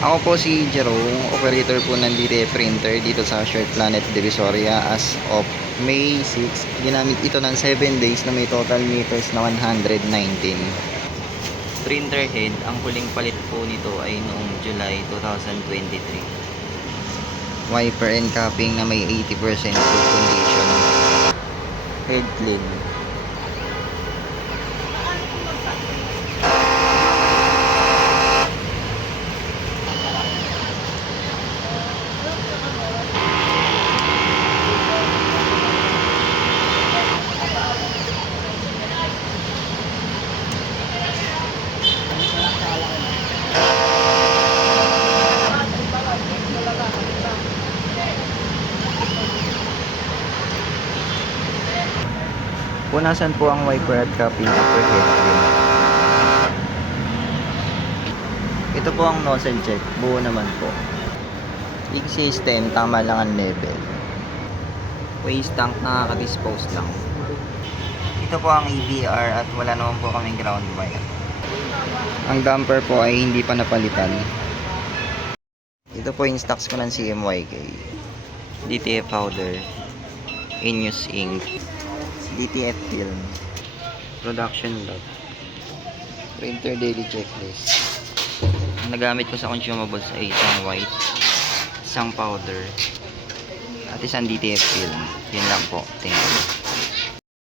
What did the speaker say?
Ako po si Jerome, operator po ng DTF printer dito sa Short Planet Divisoria as of May 6. Ginamit ito ng 7 days na may total meters na 119. Printer head, ang huling palit po nito ay noong July 2023. Wiper and capping na may 80% good condition. Head clean. Punasan po ang wiper at capping after head clean. Ito po ang nozzle check, buo naman po. Leak system, tama lang ang level. Waste tank, nakaka-dispose lang. Ito po ang EBR at wala naman po kaming ground wire. Ang damper po ay hindi pa napalitan. Ito po yung stocks ko ng CMYK. DTF powder, in-use ink, DTF film, production log, printer daily checklist. Ang nagamit ko sa consumables ay isang white, isang powder, at isang DTF film. Yun lang po. Thank you.